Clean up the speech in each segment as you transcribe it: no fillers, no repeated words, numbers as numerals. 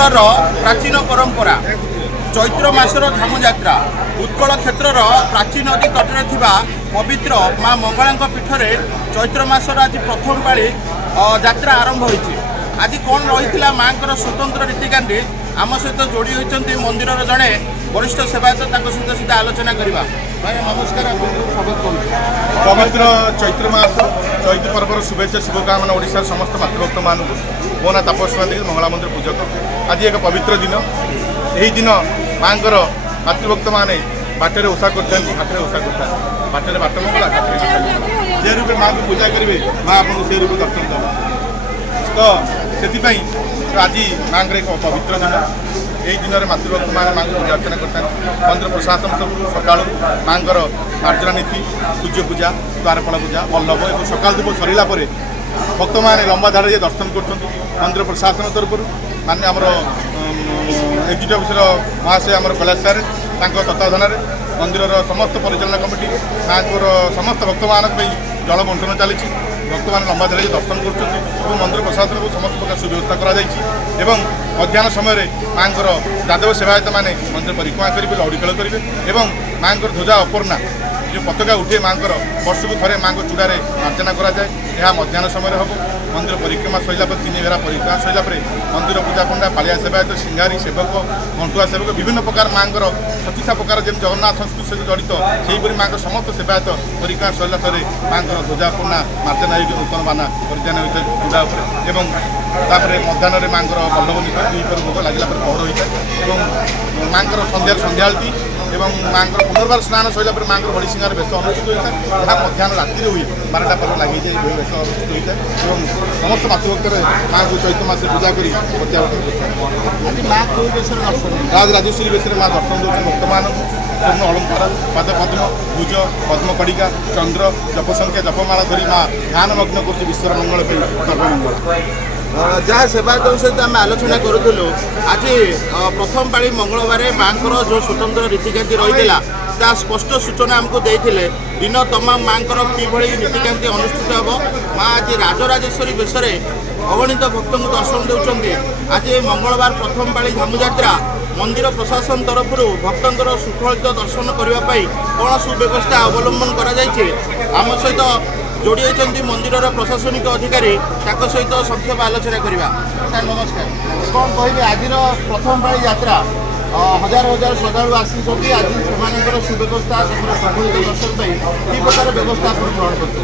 उत्कलर प्राचीन परंपरा चैत्र मासर झमुयात्रा उत्कल क्षेत्रर प्राचीन नदी तटरे थिबा पवित्र माँ मंगला पीठरे चैत्र मासर आज प्रथम पाली यात्रा आरंभ होइछि। आज कौन रही माँ स्वतंत्र रीतिकांति आम सहित जोड़ी होती मंदिर जड़े वरिष्ठ सेवायत सहित सीधा आलोचना करवा। भाई नमस्कार, स्वागत करूँ। पवित्र चैत्र मास चैत्र पर्वर शुभेच्छा शुभकामना ओडिशार समस्त मातृभक्त मानू मो ना तापस्वा देवी मंगला मंदिर पूजक। आज एक पवित्र दिन, यही दिन माँ मातृभक्त मैंने बाटर ओषा कर बाटर बाट मंगला जे रूपे माँ को पूजा करेंगे माँ आपको से रूप दर्शन देव। तो से आज माँ एक पवित्र दिन, यही दिन में मातृभक्त मैंने माँ को पूजा अर्चना करते मंदिर प्रशासन सब सका माँ मार्जना नीति सूर्य पूजा द्वारपाल पूजा वल्लभ और सकाल धूप सरला भक्त मैंने लंबा धाड़े दर्शन कर मंदिर प्रशासन तरफ मान्य आमर एग्जीक्यूटिव अफिसर महाशय आम कैलाश सारे तत्वावधान मंदिर समस्त परिचालना कमिटी माँ समस्त भक्त मान जल बंटन चली भक्त मैंने लंबा धाड़े दर्शन कर मंदिर प्रशासन को समस्त प्रकार सुव्यवस्था कर मध्याह्न समय माँ यादव सेवायत मैंने मंदिर परिक्रमा करेंगे, लौड़ी खेल करेंगे और माँ ध्वजा अपर्णा जो पताका उठे माँ वर्ष को थे माँ चूड़ारे मार्जना कराए। यह मध्याह्न समय हम मंदिर परिक्रमा सरला 3 घेरा परिक्रमा सरला मंदिर पूजा पंडा पालिया सेवायत सिंगारी सेवक घंटुआ सेवक विभिन्न प्रकार माँ छत्तीसा प्रकार जमी जगन्नाथ संस्कृति सहित जड़ित से माँ समस्त सेवायत परिक्रमा सरला माँ ध्वजापना मार्जना हो नूतन बाना परिधान होता है चूड़ा उपर मध्याह्न माँ वल्लभ नीति दुईपर भोग लगे पहर होता है माँ सन्धार सन्ध्याआलती एवं माँ पुनर्बार स्नान सरला माँ बड़ी सिंगार बेस अनुष्ठित होता है। जहाँ मध्याह्न राति हुए 12टा पर लगी जाए बेस अनुष्ठित होता है और समस्त मातृभक्त माँ को चैत्र मास पूजा कर प्रत्यावर्तन राज राजेश्वरी बेस माँ दर्शन दूसरे भक्त मान स्वर्ण अलंकार पाद पद्म भुज पद्म कड़िका चंद्र जपसंख्या जपमाला धरी माँ ध्यानमग्न कर विश्वर मंगल सर्वमंगल। जहाँ सेवायत सहित आम आलोचना करूँ आज प्रथम पाली मंगलवार माँ जो स्वतंत्र रीतिकांति रही है स्पष्ट सूचना आमको देते दिन तमाम माँ कि नीतिकांति अनुष्ठित हम। माँ आज राजराजेश्वरी बेस अगणित भक्त को दर्शन देते। आज मंगलवार प्रथम पाली झमुयात्रा मंदिर प्रशासन तरफ भक्तर सुफलित दर्शन करने कौन सुव्यवस्था अवलंबन आम सहित जोड़ी होती मंदिर प्रशासनिक अधिकारी सहित संक्षेप आलोचना करवा। सर नमस्कार, कौन कहे आज प्रथम पाली यात्रा हजार हजार श्रद्धालु आसी आज से सुव्यवस्था सफलित दर्शन कि प्रकार व्यवस्था आप ग्रहण करते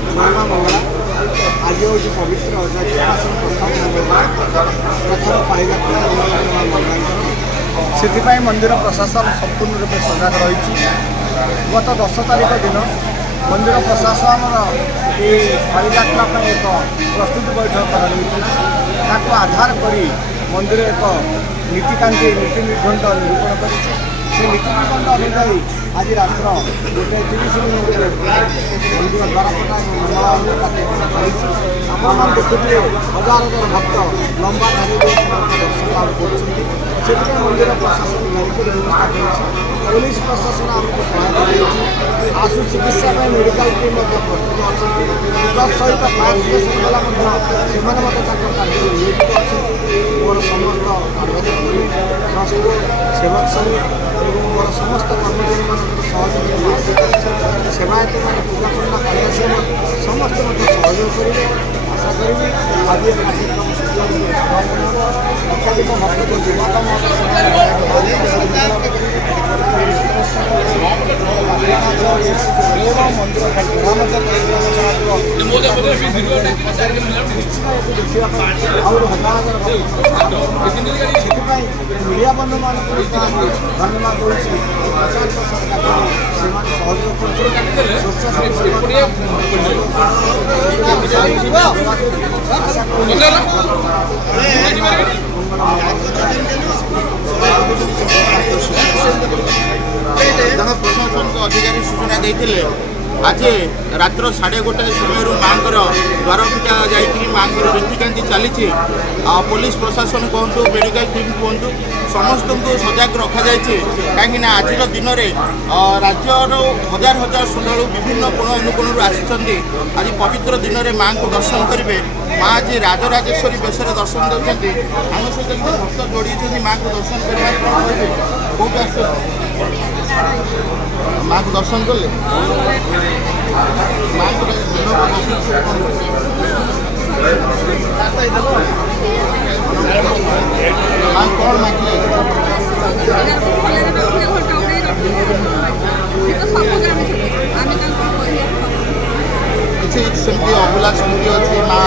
आज हूँ पवित्र प्रथम पाली से मंदिर प्रशासन संपूर्ण रूप सजग रही। गत 10 तारीख दिन मंदिर प्रशासन पालीयात्रा एक प्रस्तुति बैठक कर आधार कर मंदिर एक नीतिकांति नीति निर्घंट निरूपण कर नीति निर्घंट अनुजाई आज रात्र 1:30 मंदिर द्वारपटा आप देखुए हजार हजार भक्त लंबा धारी दर्शन लाभ कर मंदिर प्रशासन गाड़ी व्यवस्था कर पुलिस प्रशासन आमको सहायता आशु चिकित्सा मेडिकल टीम प्रस्तुत अच्छा सहित फायर स्टेशन वाला से कार्य नियोजित अच्छे मोर समस्त ट्रस्ट सेवक समिति और मोर समस्त कर्मचारी सहयोग सेवायत मैंने पूजा पंडा पालिया सेवा समस्त सहयोग करेंगे आशा करी आज कार्यक्रम अत्यधिक भक्त को युवातम मीडिया बंधु मान धन्यवाद जहाँ प्रशासन अधिकारी सूचना देते आज रात्र 1:30 समय माँकर द्वार पिटा जाकि माँकर रीतिकांति चली पुलिस प्रशासन कहतु मेडिकल टीम कहतु समस्त को सजग रखा जाए कहीं आज दिन में राज्यर हजार हजार श्रद्धालु विभिन्न कोण अनुकोण आसी आज पवित्र दिन में माँ को दर्शन करेंगे। माँ आज राजराजेश्वरी बेश दर्शन देते आम सहित भक्त जोड़ी माँ को दर्शन करने कौट आस माँ को दर्शन कले माँ को माँ कौन मांगे किसी सेमती अभुला स्मृति अच्छी माँ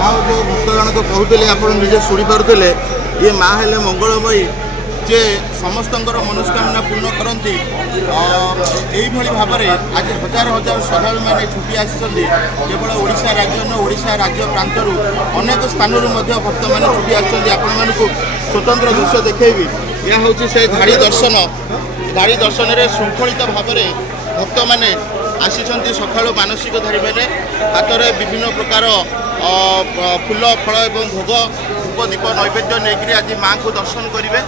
यहाँ जो भक्त जनक कहते आप निजे शुणी पारे ये माँ हेले मंगलमयी जे समस्त मनोस्कामना पूर्ण करती भाव में आज हजार हजार श्रद्धालु मैंने छुट्टी आसी केवल ओडिशा राज्य न ओडिशा राज्य प्रांतर अनेक स्थानों भक्त मैंने छुट्टी आसती आपण स्वतंत्र दृश्य देखी यह हूँ से धाड़ी दर्शन में श्रृंखलित भाव में भक्त मैंने आसी सका मानसिक धारी मैंने हाथ में विभिन्न प्रकार फूल फल और भोग धूप दीप नैवेद्य नहीं आज माँ को दर्शन करेंगे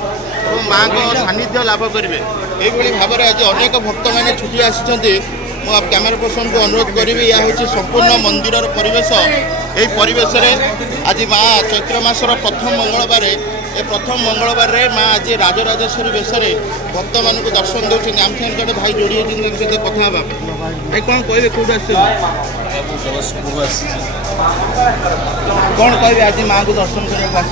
और माँ को सानिध्य लाभ करेंगे। यही भाव में आज अनेक भक्त मैंने छुट्टी आसी कैमेरा पर्सन को अनुरोध करी यह हूँ संपूर्ण मंदिर परिवेश यही परिवेश आज माँ चैत्र मासर प्रथम मंगलवार ए प्रथम मंगलवार माँ आज राजराजेश्वरी बेश भक्त मान दर्शन देते आम साथ भाई जोड़ी सहित कथा भाई कौन कहे कौट आस कौन कहे आज माँ को दर्शन माँ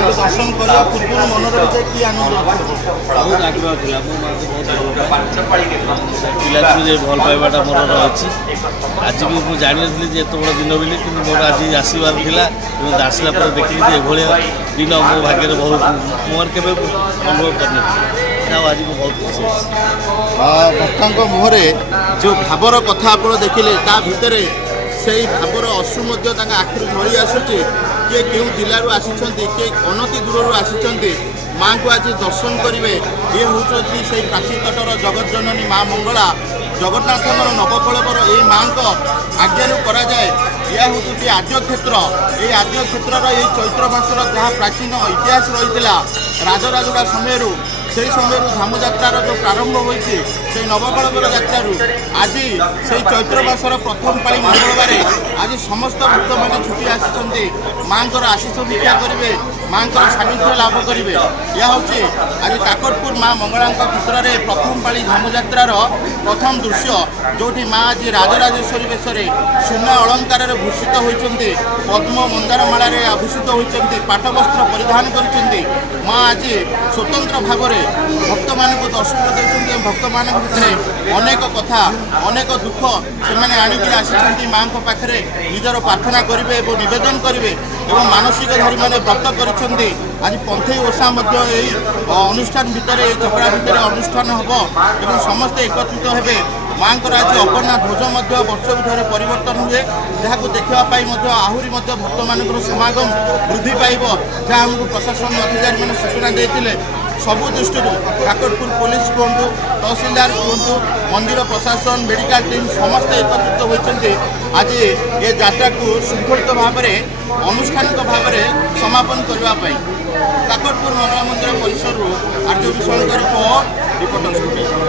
को दर्शन करने पूर्व मनोर कि बहुत आग्रह था पिला भल पाइबाटा मोर रही आज भी मुझे जानी नी एत बड़ दिन बोली कि मोर आज आसबार था आसला देखी दिन मो भाग्य बहुत मोहन के अनुभव करनी आज भी बहुत खुशी भक्तों मुहरे जो भावर कथा आप देखिले ता भितर से भावर अश्रु आखिर झड़ी आसूँ किए क्यों जिलू आसी किए अनति दूर आसी माँ को आज दर्शन करेंगे ये हूँ से प्राची तटर जगत जननी माँ मंगला जगन्नाथ नवकलवर ये माँ को आज्ञा कराए यह हूँ आद्य क्षेत्र ये आद्य क्षेत्र ये चैत्र मासर जहाँ प्राचीन इतिहास रही राजराजुड़ा समय से समय धाम यात्रार जो प्रारंभ होती से नवकलवर यात्रु आज से चैत्र मासर प्रथम पाली मंगलवार आज समस्त भक्त मैंने छुट्टी आसी माँ आशीष भिक्षा करेंगे माँ सानिध्य लाभ करेंगे यह हूँ आज काकटपुर माँ मंगला क्षेत्र में प्रथम पाली धाम यात्रार प्रथम दृश्य जो माँ आज राजराजेश्वरी बेश सुना अलंकार भूषित होती पद्म मंदार माल आभूषित होती पाटवस्त्र परिधान कर माँ आज स्वतंत्र भाव में भक्त मान दर्शन देते भक्त मान भितर अनेक कथा अनेक दुख से आणिक आसी माँ पाखे निजर प्रार्थना करेंगे और नवेदन करेंगे और मानसिक धारी मैंने व्रत कर आज पंथई ओषा अनुष्ठान भितर चकड़ा भितर अनुष्ठान हम और समस्ते एकत्रित हेबे माँ आज अपर्णा ध्वज वर्ष भितर परिवर्तन हुए जहाँ देखापी आहरी भक्त मान समागम वृद्धि पाइब जहाँ आमको प्रशासन अधिकारी मैंने सूचना देते सबु दृष्टि काकटपुर पुलिस कहतु तहसीलदार कहतु मंदिर प्रशासन मेडिकल टीम समस्त एकत्रित होती आज ये यात्रा को श्रृंखलित भाव में अनुष्ठानिक भाव में समापन करने काकटपुर मंगला मंदिर परिसर आर्य विश्वास रिपोर्टर स्टूडियो।